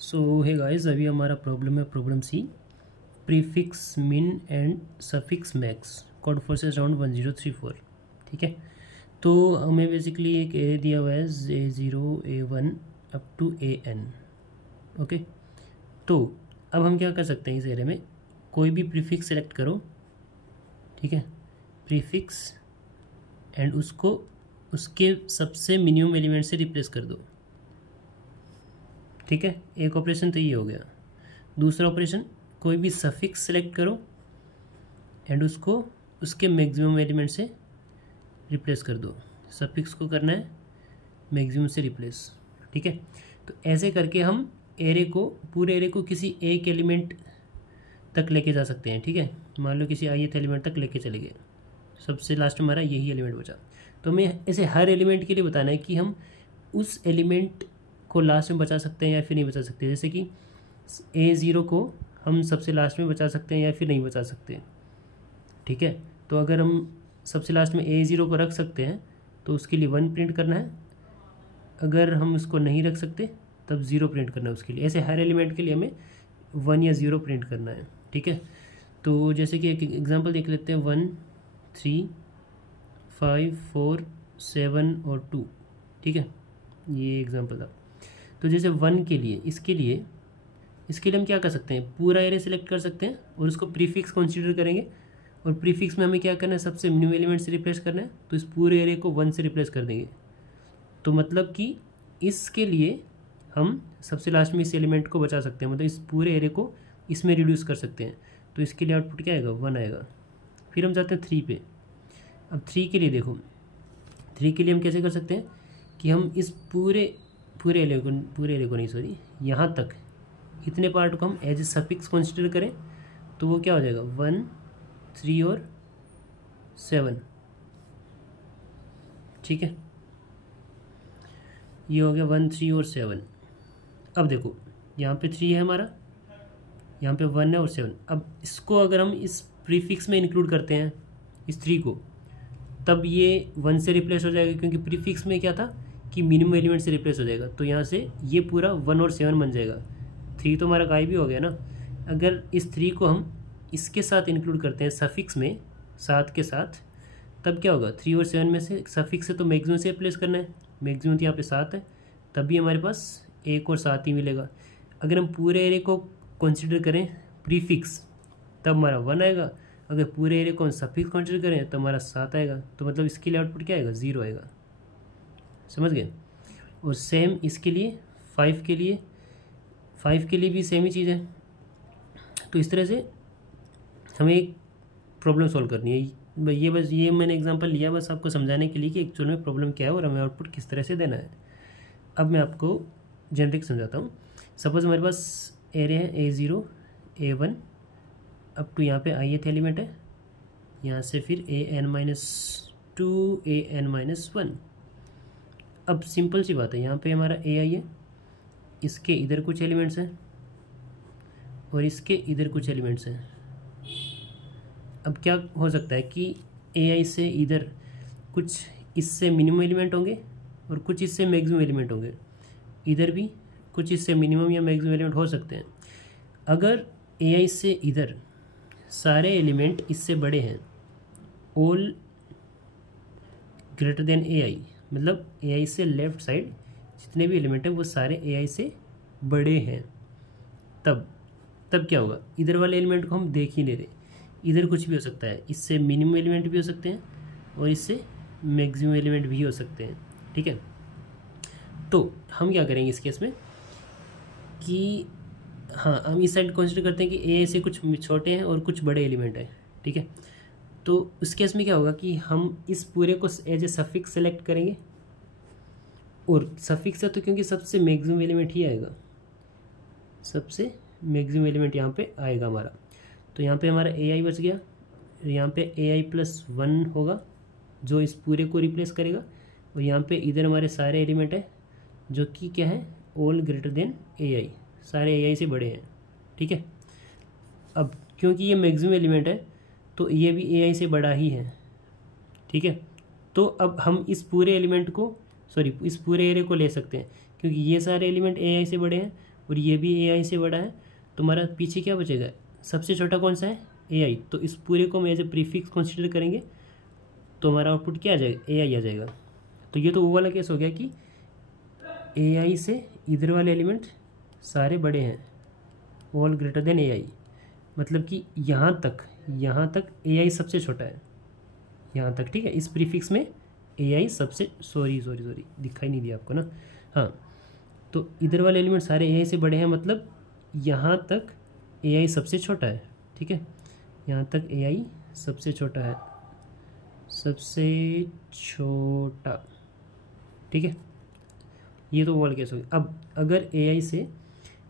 सो hey guys, अभी हमारा problem है problem C, prefix min and suffix max Codeforces around 1034। ठीक है, तो हमें बेसिकली एक एरे दिया हुआ है A0 A1 up to AN। Okay, तो अब हम क्या कर सकते हैं, इस एरे में कोई भी प्रीफिक्स सेलेक्ट करो। ठीक है, प्रीफिक्स एंड उसको उसके सबसे मिनिमम एलिमेंट से रिप्लेस कर दो। ठीक है, एक ऑपरेशन तो ये हो गया। दूसरा ऑपरेशन, कोई भी सफिक्स सेलेक्ट करो एंड उसको उसके मैक्सिमम एलिमेंट से रिप्लेस कर दो। सफिक्स को करना है मैक्सिमम से रिप्लेस। ठीक है, तो ऐसे करके हम एरे को, पूरे एरे को किसी एक एलिमेंट तक लेके जा सकते हैं। ठीक है, मान लो किसी ith एलिमेंट तक लेके चले गए, सबसे लास्ट हमारा यही एलिमेंट बचा। तो हमें ऐसे हर एलिमेंट के लिए बताना है कि हम उस एलिमेंट को लास्ट में बचा सकते हैं या फिर नहीं बचा सकते। जैसे कि A0 को हम सबसे लास्ट में बचा सकते हैं या फिर नहीं बचा सकते। ठीक है, तो अगर हम सबसे लास्ट में A0 को रख सकते हैं तो उसके लिए 1 प्रिंट करना है, अगर हम उसको नहीं रख सकते तब 0 प्रिंट करना है उसके लिए। ऐसे हर एलिमेंट के लिए हमें 1 या 0 प्रिंट करना है। ठीक है, तो जैसे कि एक एग्जांपल देख लेते हैं, 1 3 5 4 7 और 2। ठीक है, ये एग्जांपल था। तो जैसे 1 के लिए, इसके लिए हम क्या कर सकते हैं, पूरा एरे सेलेक्ट कर सकते हैं और उसको प्रीफिक्स कंसीडर करेंगे। और प्रीफिक्स में हमें क्या करना है, सबसे मिनिमम एलिमेंट से रिप्लेस करना है, तो इस पूरे एरे को 1 से रिप्लेस कर देंगे। तो मतलब कि इसके लिए हम सबसे लास्ट में इस एलिमेंट को बचा सकते हैं, मतलब इस पूरे एरे को इसमें रिड्यूस कर सकते हैं। तो इसके लिए आउटपुट क्या आएगा, 1 आएगा। फिर हम जाते हैं 3 पे। अब 3 के लिए देखो, 3 के लिए हम कैसे कर सकते हैं कि हम इस पूरे एरे को नहीं, सॉरी, यहाँ तक इतने पार्ट को हम एज ए सफिक्स कंसिडर करें, तो वो क्या हो जाएगा, 1 3 और 7। ठीक है, ये हो गया 1 3 और 7। अब देखो, यहाँ पे 3 है हमारा, यहाँ पे 1 है और 7। अब इसको अगर हम इस प्रीफिक्स में इंक्लूड करते हैं इस 3 को, तब ये 1 से रिप्लेस हो जाएगा, क्योंकि प्रीफिक्स में क्या था कि मिनिमम एलिमेंट से रिप्लेस हो जाएगा। तो यहाँ से ये पूरा 1 और 7 बन जाएगा। 3 तो हमारा गायब ही हो गया ना। अगर इस 3 को हम इसके साथ इंक्लूड करते हैं सफिक्स में, 7 के साथ, तब क्या होगा, 3 और 7 में से सफिक्स से तो मैक्सिमम से रिप्लेस करना है। मैक्सिमम तो यहाँ पे 7 है, तब भी हमारे पास 1 और 7 ही मिलेगा। अगर हम पूरे एरे को कंसिडर करें प्रीफिक्स, तब हमारा 1 आएगा। अगर पूरे एरे को हम सफिक्स कंसिडर करें तो हमारा 7 आएगा। तो मतलब इसके लिए आउटपुट क्या आएगा, 0 आएगा। समझ गए। और सेम इसके लिए 5 के लिए भी सेम ही चीज़ है। तो इस तरह से हमें एक प्रॉब्लम सॉल्व करनी है। ये मैंने एग्जांपल लिया बस आपको समझाने के लिए कि एक्चुअल में प्रॉब्लम क्या है और हमें आउटपुट किस तरह से देना है। अब मैं आपको जेनरिक समझाता हूँ। सपोज हमारे पास एरे है A0 A1 अप टू यहाँ पे ith एलिमेंट है, यहाँ से फिर AN-2 AN-1। अब सिंपल सी बात है, यहाँ पे हमारा AI है, इसके इधर कुछ एलिमेंट्स हैं और इसके इधर कुछ एलिमेंट्स हैं। अब क्या हो सकता है कि AI से इधर कुछ इससे मिनिमम एलिमेंट होंगे और कुछ इससे मैक्सिमम एलिमेंट होंगे, इधर भी कुछ इससे मिनिमम या मैक्सिमम एलिमेंट हो सकते हैं। अगर AI से इधर सारे एलिमेंट इससे बड़े हैं, ऑल ग्रेटर देन AI, मतलब AI से लेफ्ट साइड जितने भी एलिमेंट हैं वो सारे AI से बड़े हैं, तब क्या होगा, इधर वाले एलिमेंट को हम देख ही नहीं रहे, इधर कुछ भी हो सकता है, इससे मिनिमम एलिमेंट भी हो सकते हैं और इससे मैक्सिमम एलिमेंट भी हो सकते हैं। ठीक है, तो हम क्या करेंगे इस केस में कि हाँ, हम इस साइड कंसिडर करते हैं कि AI से कुछ छोटे हैं और कुछ बड़े एलिमेंट हैं। ठीक है, तो उस केस में क्या होगा कि हम इस पूरे को एज ए सफिक्स सेलेक्ट करेंगे। और सफिक्स है तो क्योंकि सबसे मैक्सिमम एलिमेंट ही आएगा, सबसे मैक्सिमम एलिमेंट यहाँ पे आएगा हमारा। तो यहाँ पे हमारा AI बच गया, यहाँ पे AI+1 होगा जो इस पूरे को रिप्लेस करेगा। और यहाँ पे इधर हमारे सारे एलिमेंट है जो कि क्या है, ऑल ग्रेटर देन AI, सारे AI से बड़े हैं। ठीक है, अब क्योंकि ये मैक्सिमम एलिमेंट है तो ये भी AI से बड़ा ही है। ठीक है, तो अब हम इस पूरे एलिमेंट को, सॉरी, इस पूरे एरे को ले सकते हैं, क्योंकि ये सारे एलिमेंट AI से बड़े हैं और ये भी ए आई से बड़ा है, तो हमारा पीछे क्या बचेगा, सबसे छोटा कौन सा है, ए आई। तो इस पूरे को हम एज ए प्रीफिक्स कंसिडर करेंगे तो हमारा आउटपुट क्या आ जाएगा, ए आई आ जाएगा। तो ये तो वो वाला केस हो गया कि ए आई से इधर वाले एलिमेंट सारे बड़े हैं, ऑल ग्रेटर देन ए आई, मतलब कि यहाँ तक ए आई सबसे छोटा है, यहाँ तक, ठीक है। इस प्रीफिक्स में ए आई सबसे, सॉरी दिखाई नहीं दिया आपको ना, हाँ। तो इधर वाले एलिमेंट सारे ए आई से बड़े हैं, मतलब यहाँ तक ए आई सबसे छोटा है, ठीक है। यहाँ तक ए आई सबसे छोटा है, सबसे छोटा, ठीक है। ये तो वर्ड केस हो गया। अब अगर ए आई से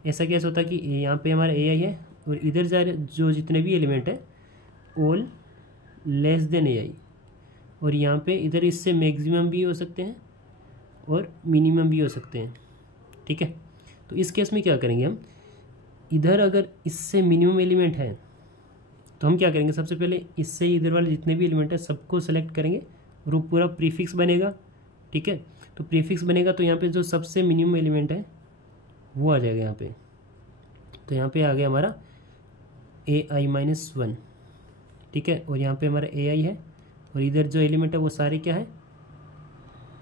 ऐसा केस होता कि यहाँ पे हमारा ए आई है और इधर जा रहे जो जितने भी एलिमेंट है ऑल लेस देन ए आई, और यहाँ पे इधर इससे मैक्सिमम भी हो सकते हैं और मिनिमम भी हो सकते हैं, ठीक है। तो इस केस में क्या करेंगे हम, इधर अगर इससे मिनिमम एलिमेंट है तो हम क्या करेंगे, सबसे पहले इससे इधर वाले जितने भी एलिमेंट है सबको सेलेक्ट करेंगे और वो पूरा प्रीफिक्स बनेगा, ठीक है। तो प्रीफिक्स बनेगा तो यहाँ पे जो सबसे मिनिमम एलिमेंट है वो आ जाएगा यहाँ पे। तो यहाँ पे आ गया हमारा ए आई माइनस 1, ठीक है। और यहाँ पे हमारा ए आई है और इधर जो एलिमेंट है वो सारे क्या है,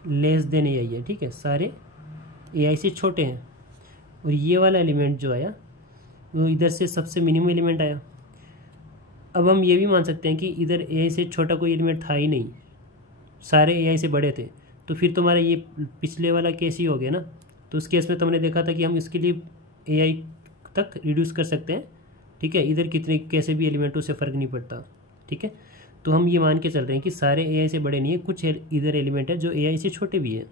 लेस देन ए आई है, ठीक है। सारे ए आई से छोटे हैं। और ये वाला एलिमेंट जो आया वो इधर से सबसे मिनिमम एलिमेंट आया। अब हम ये भी मान सकते हैं कि इधर ए आई से छोटा कोई एलिमेंट था ही नहीं, सारे ए आई से बड़े थे। तो फिर तो हमारा ये पिछले वाला केस ही हो गया ना। तो उस केस में तो हमने देखा था कि हम इसके लिए ए आई तक रिड्यूस कर सकते हैं, ठीक है। इधर कितने कैसे भी एलिमेंटों से फ़र्क नहीं पड़ता, ठीक है। तो हम ये मान के चल रहे हैं कि सारे ए आई से बड़े नहीं है, कुछ इधर एलिमेंट है जो ए आई से छोटे भी है।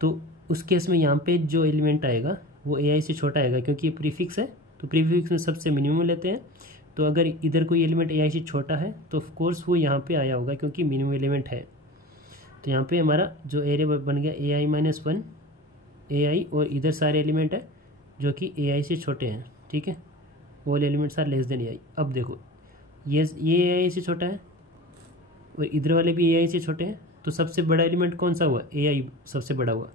तो उस केस में यहाँ पे जो एलिमेंट आएगा वो ए आई से छोटा आएगा, क्योंकि ये प्रीफिक्स है। तो प्रीफिक्स में सबसे मिनिमम लेते हैं। तो अगर इधर कोई एलिमेंट ए आई से छोटा है तो ऑफ कोर्स वो यहाँ पे आया होगा, क्योंकि मिनिमम एलिमेंट है। तो यहाँ पे हमारा जो एरे बन गया ए आई माइनस 1 ए आई, और इधर सारे एलिमेंट है जो कि ए आई से छोटे हैं, ठीक है। All elements are less than A I. अब देखो ये ए आई से छोटा है और इधर वाले भी ए आई से छोटे हैं, तो सबसे बड़ा एलिमेंट कौन सा हुआ, ए आई सबसे बड़ा हुआ।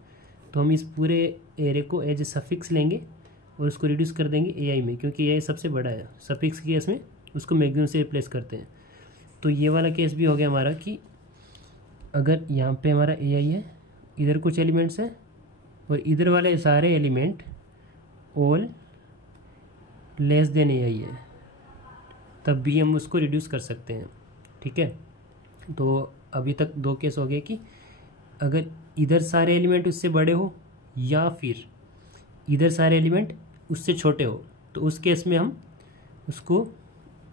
तो हम इस पूरे एरे को एज ए सफिक्स लेंगे और उसको रिड्यूस कर देंगे ए आई में, क्योंकि ए आई सबसे बड़ा है। सफिक्स के केस में उसको मैक्सिमम से रिप्लेस करते हैं। तो ये वाला केस भी हो गया हमारा कि अगर यहाँ पे हमारा ए आई है, इधर कुछ एलिमेंट्स हैं और इधर वाले सारे element all less than A आई है, तब भी हम उसको रिड्यूस कर सकते हैं, ठीक है। तो अभी तक दो केस हो गए कि अगर इधर सारे एलिमेंट उससे बड़े हो या फिर इधर सारे एलिमेंट उससे छोटे हो, तो उस केस में हम उसको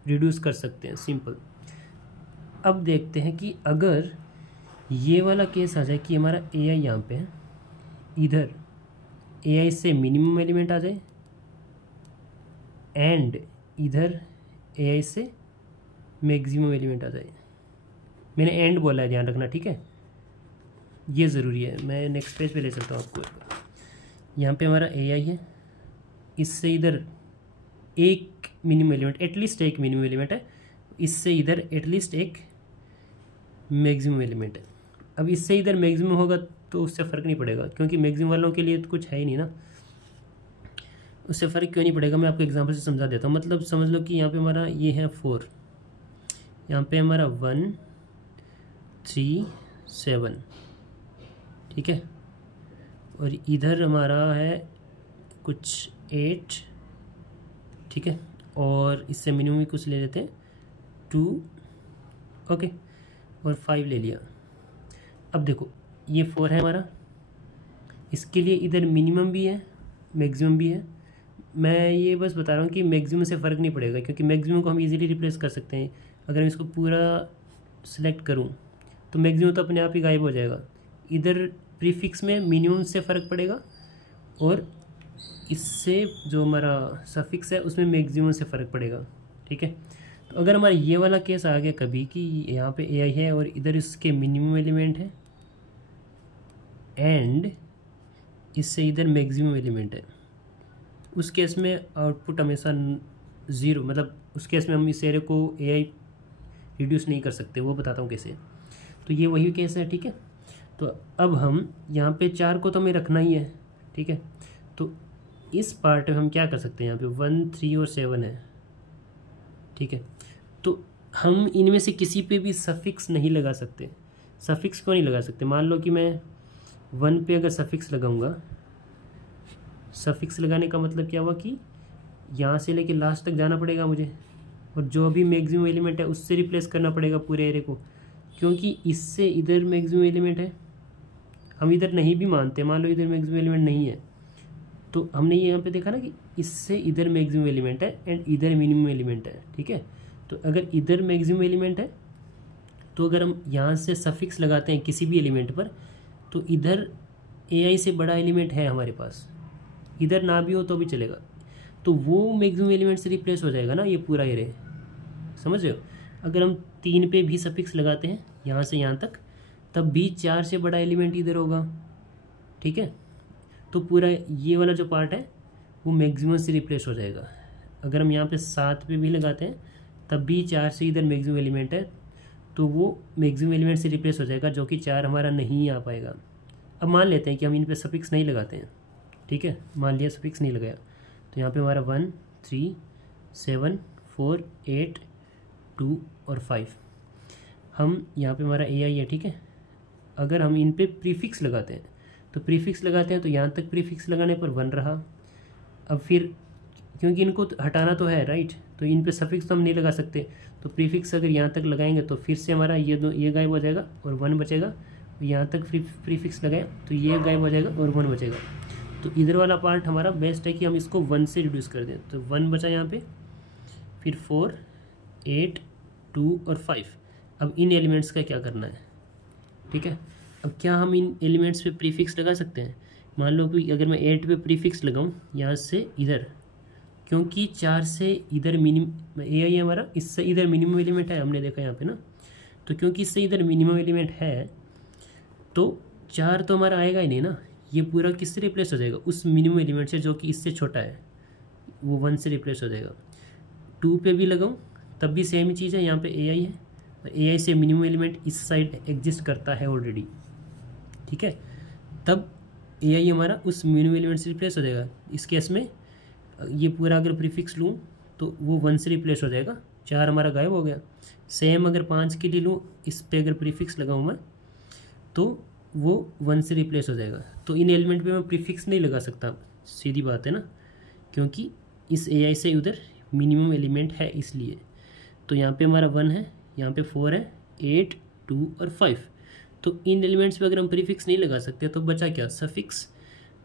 रिड्यूस कर सकते हैं, सिंपल। अब देखते हैं कि अगर ये वाला केस आ जाए कि हमारा ए आई यहाँ पे है, इधर ए आई से मिनिमम एलिमेंट आ जाए एंड इधर ए आई से मैक्सिमम एलिमेंट आ जाए। मैंने एंड बोला है, ध्यान रखना, ठीक है, ये ज़रूरी है। मैं नेक्स्ट पेज पे ले चलता हूँ आपको। यहाँ पे हमारा ए आई है, इससे इधर एक मिनिमम एलिमेंट, एटलीस्ट एक मिनिमम एलिमेंट है, इससे इधर एटलीस्ट एक मैक्सिमम एलिमेंट है। अब इससे इधर मैक्सिमम होगा तो उससे फ़र्क नहीं पड़ेगा, क्योंकि मैक्सिमम वालों के लिए तो कुछ है ही नहीं ना, उससे फ़र्क क्यों नहीं पड़ेगा। मैं आपको एग्जांपल से समझा देता हूँ। मतलब समझ लो कि यहाँ पे हमारा ये है 4, यहाँ पे हमारा 1 3 7, ठीक है। और इधर हमारा है कुछ 8, ठीक है। और इससे मिनिमम भी कुछ ले लेते हैं 2, ओके, और 5 ले लिया। अब देखो ये 4 है हमारा, इसके लिए इधर मिनिमम भी है मैक्सिमम भी है। मैं ये बस बता रहा हूँ कि मैक्सिमम से फ़र्क नहीं पड़ेगा, क्योंकि मैक्सिमम को हम इजीली रिप्लेस कर सकते हैं। अगर मैं इसको पूरा सेलेक्ट करूँ तो मैक्सिमम तो अपने आप ही गायब हो जाएगा। इधर प्रीफिक्स में मिनिमम से फ़र्क पड़ेगा और इससे जो हमारा सफिक्स है उसमें मैक्सिमम से फ़र्क पड़ेगा, ठीक है। तो अगर हमारा ये वाला केस आ गया कभी कि यहाँ पे ए आई है और इधर इसके मिनिमम एलिमेंट है एंड इससे इधर मैक्सिमम एलिमेंट है, उस केस में आउटपुट हमेशा 0, मतलब उस केस में हम इस एरे को ए आई रिड्यूस नहीं कर सकते, वो बताता हूँ कैसे। तो ये वही केस है, ठीक है। तो अब हम यहाँ पे 4 को तो हमें रखना ही है, ठीक है। तो इस पार्ट में हम क्या कर सकते हैं, यहाँ पे 1 3 और 7 है, ठीक है। तो हम इनमें से किसी पे भी सफिक्स नहीं लगा सकते। सफिक्स क्यों नहीं लगा सकते? मान लो कि मैं 1 पे अगर सफिक्स लगाऊंगा, सफिक्स लगाने का मतलब क्या हुआ कि यहाँ से लेके लास्ट तक जाना पड़ेगा मुझे, और जो भी मैक्सिमम एलिमेंट है उससे रिप्लेस करना पड़ेगा पूरे एरे को, क्योंकि इससे इधर मैक्सिमम एलिमेंट है, हम इधर नहीं भी मानते, मान लो इधर मैक्सिमम एलिमेंट नहीं है, तो हमने ये यहाँ पे देखा ना कि इससे इधर मैक्सिमम एलिमेंट है एंड इधर मिनिमम एलिमेंट है, ठीक है। तो अगर इधर मैक्सिमम एलिमेंट है तो अगर हम यहाँ से सफिक्स लगाते हैं किसी भी एलिमेंट पर, तो इधर AI से बड़ा एलिमेंट है हमारे पास, इधर ना भी हो तो भी चलेगा, तो वो मैक्सिमम एलिमेंट से रिप्लेस हो जाएगा ना ये पूरा एरे, समझ रहे हो। अगर हम 3 पे भी सफिक्स लगाते हैं यहाँ से यहाँ तक, तब भी 4 से बड़ा एलिमेंट इधर होगा, ठीक है। तो पूरा ये वाला जो पार्ट है वो मैक्सिमम से रिप्लेस हो जाएगा। अगर हम यहाँ पे 7 पे भी लगाते हैं तब भी 4 से इधर मैक्सिमम एलिमेंट है, तो वो मैक्सिमम एलिमेंट से रिप्लेस हो जाएगा, जो कि 4 हमारा नहीं आ पाएगा। अब मान लेते हैं कि हम इन पे सफिक्स नहीं लगाते हैं, ठीक है, मान लिया सफिक्स नहीं लगाया, तो यहाँ पे हमारा 1 3 7 4 8 2 और 5, हम यहाँ पे हमारा AI है, ठीक है। अगर हम इन पे प्रीफिक्स लगाते हैं तो प्रीफिक्स लगाते हैं तो यहाँ तक प्रीफिक्स लगाने पर 1 रहा। अब फिर क्योंकि इनको हटाना तो है, राइट, तो इन पे सफिक्स तो हम नहीं लगा सकते, तो प्रीफिक्स अगर यहाँ तक लगाएंगे तो फिर से हमारा ये गायब हो जाएगा और 1 बचेगा। यहाँ तक प्रीफिक्स लगाए तो ये गायब हो जाएगा और 1 बचेगा। तो इधर वाला पार्ट हमारा बेस्ट है कि हम इसको 1 से रिड्यूस कर दें, तो 1 बचा यहाँ पे, फिर 4 8 2 और 5। अब इन एलिमेंट्स का क्या करना है, ठीक है। अब क्या हम इन एलिमेंट्स पे प्रीफिक्स लगा सकते हैं? मान लो कि अगर मैं 8 पे प्रीफिक्स लगाऊं यहाँ से इधर, क्योंकि 4 से इधर मिनिमम AI हमारा, इससे इधर मिनिमम एलिमेंट है, हमने देखा यहाँ पे ना, तो क्योंकि इससे इधर मिनिमम एलिमेंट है तो 4 तो हमारा आएगा ही नहीं ना, ये पूरा किससे रिप्लेस हो जाएगा? उस मिनिमम एलिमेंट से जो कि इससे छोटा है, वो 1 से रिप्लेस हो जाएगा। 2 पे भी लगाऊँ तब भी सेम ही चीज़ है, यहाँ पे AI है, AI से मिनिमम एलिमेंट इस साइड एग्जिस्ट करता है ऑलरेडी, ठीक है, तब AI हमारा उस मिनिमम एलिमेंट से रिप्लेस हो जाएगा। इस केस में ये पूरा अगर प्रीफिक्स लूँ तो वो 1 से रिप्लेस हो जाएगा, 4 हमारा गायब हो गया। सेम अगर 5 के लिए लूँ, इस पे अगर प्रीफिक्स लगाऊँ मैं तो वो 1 से रिप्लेस हो जाएगा। तो इन एलिमेंट पे मैं प्रीफिक्स नहीं लगा सकता, सीधी बात है ना, क्योंकि इस AI से उधर मिनिमम एलिमेंट है इसलिए। तो यहाँ पे हमारा 1 है, यहाँ पे 4 है, 8 2 और 5। तो इन एलिमेंट्स पे अगर हम प्रीफिक्स नहीं लगा सकते तो बचा क्या? सफिक्स।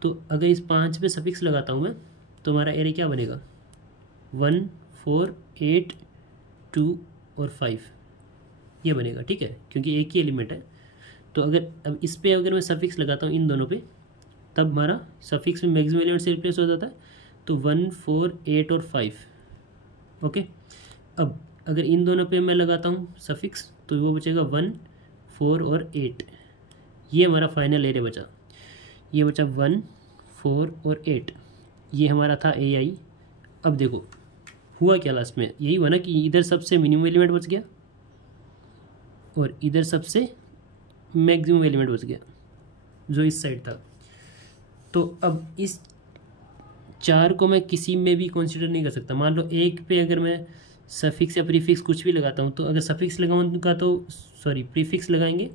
तो अगर इस 5 पे सफिक्स लगाता हूँ मैं तो हमारा एरे क्या बनेगा? 1 4 8 2 और 5 ये बनेगा, ठीक है, क्योंकि एक ही एलिमेंट है। तो अगर अब इस पे अगर मैं सफिक्स लगाता हूँ इन दोनों पे, तब हमारा सफिक्स में मैक्सिमम एलिमेंट से रिप्लेस हो जाता है, तो 1 4 8 और 5। ओके, अब अगर इन दोनों पे मैं लगाता हूँ सफिक्स तो वो बचेगा 1 4 और 8। ये हमारा फाइनल एरे बचा, ये बचा 1 4 और 8, ये हमारा था AI। अब देखो हुआ क्या लास्ट में, यही हुआ ना कि इधर सबसे मिनिमम एलिमेंट बच गया और इधर सबसे मैक्सिमम एलिमेंट बच गया जो इस साइड था। तो अब इस 4 को मैं किसी में भी कंसीडर नहीं कर सकता। मान लो 1 पे अगर मैं सफिक्स या प्रीफिक्स कुछ भी लगाता हूँ, तो अगर सफिक्स लगाऊंगा तो प्रीफिक्स लगाएंगे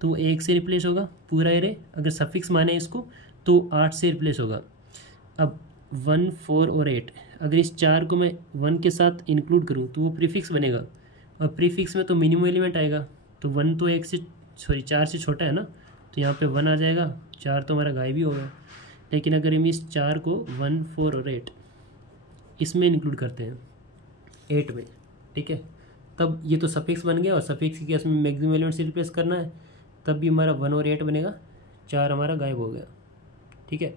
तो वो 1 से रिप्लेस होगा पूरा एरे। अगर सफिक्स माने इसको तो 8 से रिप्लेस होगा। अब 1 4 और 8, अगर इस 4 को मैं 1 के साथ इंक्लूड करूँ तो वो प्रीफिक्स बनेगा, और प्रीफिक्स में तो मिनिमम एलिमेंट आएगा, तो 1 तो 4 से छोटा है ना, तो यहाँ पे 1 आ जाएगा, 4 तो हमारा गायब ही होगा। लेकिन अगर हम इस 4 को 1 4 और 8 इसमें इंक्लूड करते हैं 8 में, ठीक है, तब ये तो सफिक्स बन गया, और सफिक्स के केस में मैक्सिमम एलिमेंट से रिप्लेस करना है, तब भी हमारा 1 और 8 बनेगा, 4 हमारा गायब हो गया, ठीक है।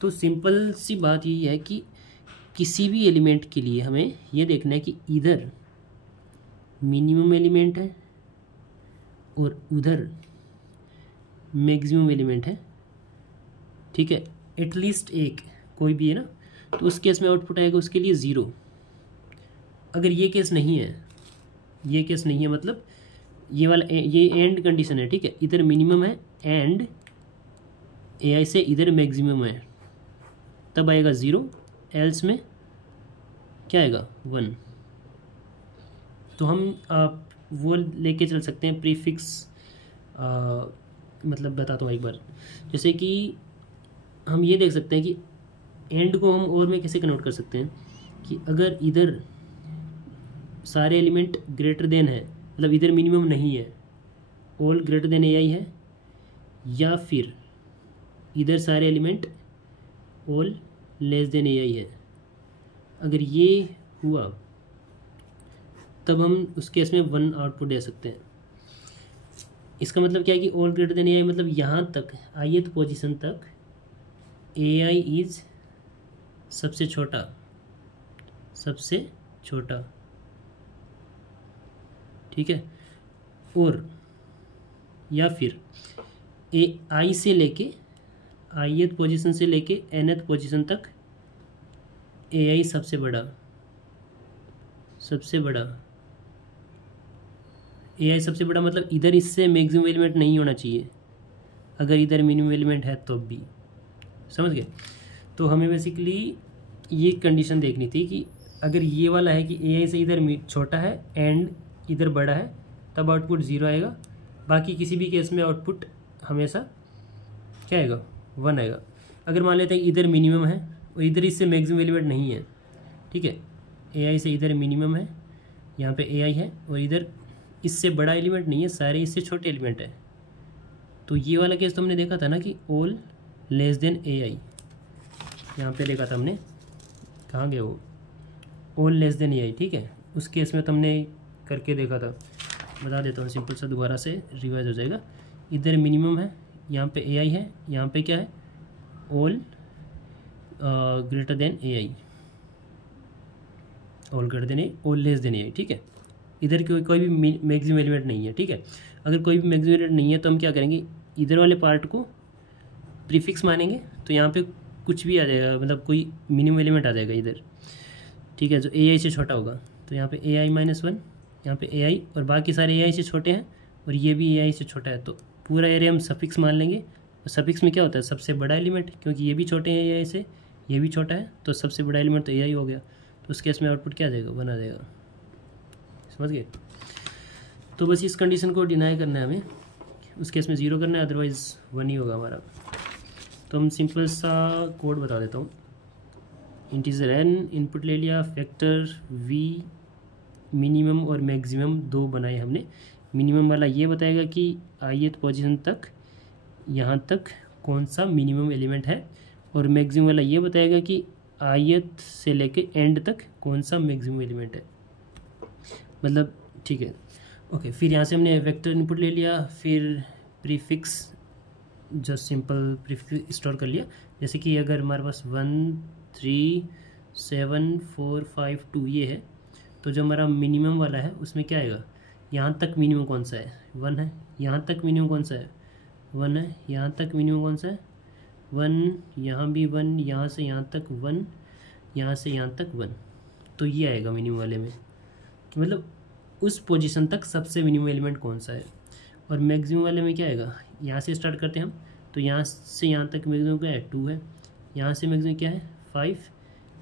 तो सिंपल सी बात यही है कि किसी भी एलिमेंट के लिए हमें ये देखना है कि इधर मिनिमम एलिमेंट है और उधर मैक्सिमम एलिमेंट है, ठीक है, एटलीस्ट एक कोई भी है ना, तो उस केस में आउटपुट आएगा उसके लिए 0। अगर ये केस नहीं है, ये केस नहीं है मतलब ये वाला ये एंड कंडीशन है, ठीक है, इधर मिनिमम है एंड AI से इधर मैक्सिमम है, तब आएगा 0, एल्स में क्या आएगा 1। तो हम आप वो लेके चल सकते हैं प्रीफिक्स, मतलब बताता हूँ एक बार। जैसे कि हम ये देख सकते हैं कि एंड को हम और में कैसे कन्वर्ट कर सकते हैं कि अगर इधर सारे एलिमेंट ग्रेटर देन है, मतलब इधर मिनिमम नहीं है, ऑल ग्रेटर देन AI है, या फिर इधर सारे element all less than AI है, अगर ये हुआ तब हम उस केस में 1 आउटपुट दे सकते हैं। इसका मतलब क्या है कि ऑल ग्रेटर देन AI मतलब यहाँ तक ith पोजीशन तक AI इज सबसे छोटा, सबसे छोटा, ठीक है। और या फिर AI से लेके ith पोजीशन से लेके nth पोजीशन तक AI सबसे बड़ा, सबसे बड़ा AI सबसे बड़ा मतलब इधर इससे मैक्सिमम एलिमेंट नहीं होना चाहिए, अगर इधर मिनिमम एलिमेंट है तो भी, समझ गए। तो हमें बेसिकली ये कंडीशन देखनी थी कि अगर ये वाला है कि AI से इधर छोटा है एंड इधर बड़ा है तब आउटपुट 0 आएगा, बाकी किसी भी केस में आउटपुट हमेशा क्या आएगा 1 आएगा। अगर मान लेते हैं इधर मिनिमम है और इधर इससे मैक्सिमम एलिमेंट नहीं है, ठीक है, AI से इधर मिनिमम है, यहाँ पे AI है और इधर इससे बड़ा एलिमेंट नहीं है, सारे इससे छोटे एलिमेंट है, तो ये वाला केस तो हमने देखा था ना कि ऑल लेस देन AI, यहाँ पे देखा था हमने, कहाँ गया वो, ऑल लेस देन AI, ठीक है। उस केस में तो हमने करके देखा था, बता देता हूँ सिंपल सा, दोबारा से रिवाइज हो जाएगा। इधर मिनिमम है, यहाँ पे AI है, यहाँ पे क्या है all greater than AI, all greater than AI, all less than AI, ठीक है। इधर कोई भी मैक्सिमम एलिमेंट नहीं है, ठीक है। अगर कोई भी मैक्सिमम एलिमेंट नहीं है तो हम क्या करेंगे, इधर वाले पार्ट को प्रीफिक्स मानेंगे, तो यहाँ पे कुछ भी आ जाएगा, मतलब कोई मिनिमम एलिमेंट आ जाएगा इधर, ठीक है, जो AI से छोटा होगा। तो यहाँ पे AI-1, यहाँ पे AI और बाकी सारे AI से छोटे हैं और ये भी AI से छोटा है, तो पूरा एरिया हम सफिक्स मान लेंगे। और सफिक्स में क्या होता है, सबसे बड़ा एलिमेंट, क्योंकि ये भी छोटे हैं AI से, ये भी छोटा है, तो सबसे बड़ा एलिमेंट तो AI हो गया, तो उस केस में आउटपुट क्या आ जाएगा 1 आ जाएगा, समझ गए। तो बस इस कंडीशन को डिनाई करना है हमें, उस केस में 0 करना है, अदरवाइज़ 1 ही होगा हमारा। तो हम सिंपल सा कोड बता देता हूँ। इंटीजर n इनपुट ले लिया, फैक्टर v, मिनिमम और मैक्सिमम 2 बनाए हमने। मिनिमम वाला ये बताएगा कि ith पोजीशन तक यहाँ तक कौन सा मिनिमम एलिमेंट है, और मैक्सिमम वाला ये बताएगा कि ith से लेके एंड तक कौन सा मैक्सिमम एलिमेंट है, मतलब, ठीक है। ओके, फिर यहाँ से हमने वेक्टर इनपुट ले लिया, फिर prefix, just simple prefix store कर लिया। जैसे कि अगर हमारे पास 1 3 7 4 5 2 ये है, तो जो हमारा मिनिमम वाला है उसमें क्या आएगा, यहाँ तक मिनिमम कौन सा है 1 है, यहाँ तक मिनिमम कौन सा है 1 है, यहाँ तक मिनिमम कौन सा है 1, यहाँ भी 1, यहाँ से यहाँ तक 1, यहाँ से यहाँ तक 1, तो ये आएगा मिनिमम वाले में, कि मतलब उस पोजीशन तक सबसे मिनिमम एलिमेंट कौन सा है। और मैक्सिमम वाले में क्या आएगा, यहाँ से स्टार्ट करते हैं हम, तो यहाँ से यहाँ तक मैक्सिमम क्या है 2 है, यहाँ से मैक्सिमम क्या है 5,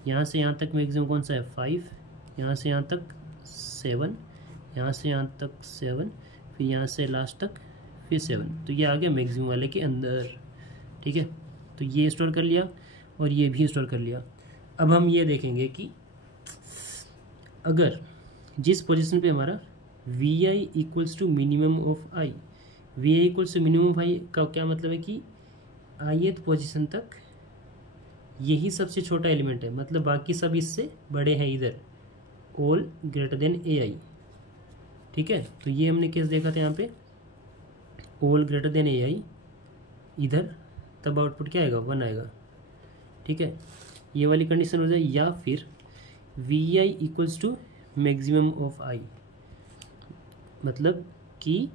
यहाँ से यहाँ तक मैक्सिमम कौन सा है 5, यहाँ से यहाँ तक 7, यहाँ से यहाँ तक 7, फिर यहाँ से लास्ट तक फिर 7, तो ये आ गया मैक्सिमम वाले के अंदर, ठीक है। तो ये स्टोर कर लिया और ये भी स्टोर कर लिया। अब हम ये देखेंगे कि अगर जिस पोजीशन पे हमारा vi equals to minimum of i, vi equals to minimum of i का क्या मतलब है कि ith पोजीशन तक यही सबसे छोटा एलिमेंट है, मतलब बाकी सब इससे बड़े हैं इधर, ऑल ग्रेटर देन AI, ठीक है। तो ये हमने केस देखा था यहाँ पे, ऑल ग्रेटर देन AI इधर, तब आउटपुट क्या आएगा 1 आएगा, ठीक है। ये वाली कंडीशन हो जाए, या फिर vi equals to maximum of i, मतलब कि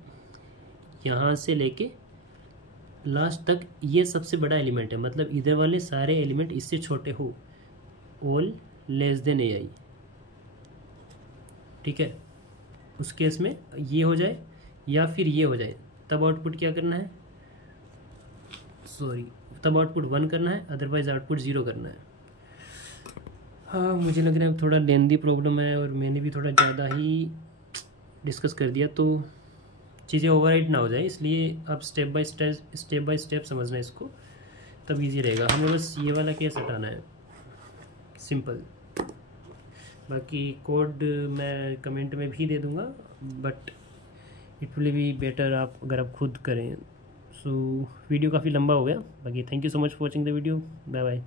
यहाँ से लेके लास्ट तक ये सबसे बड़ा एलिमेंट है, मतलब इधर वाले सारे एलिमेंट इससे छोटे हो, ऑल लेस देन AI, ठीक है। उस केस में ये हो जाए या फिर ये हो जाए, तब आउटपुट क्या करना है, तब आउटपुट 1 करना है, अदरवाइज आउटपुट 0 करना है। हाँ, मुझे लग रहा है थोड़ा लेंदी प्रॉब्लम है और मैंने भी थोड़ा ज़्यादा ही डिस्कस कर दिया, तो चीज़ें ओवरराइट ना हो जाए, इसलिए आप स्टेप बाय स्टेप समझना इसको, तब इजी रहेगा। हमें बस ये वाला केस हटाना है, सिंपल। बाकी कोड मैं कमेंट में भी दे दूँगा, but it will be better आप अगर आप खुद करें। सो वीडियो काफ़ी लंबा हो गया। बाकी thank you so much for watching the video. Bye bye.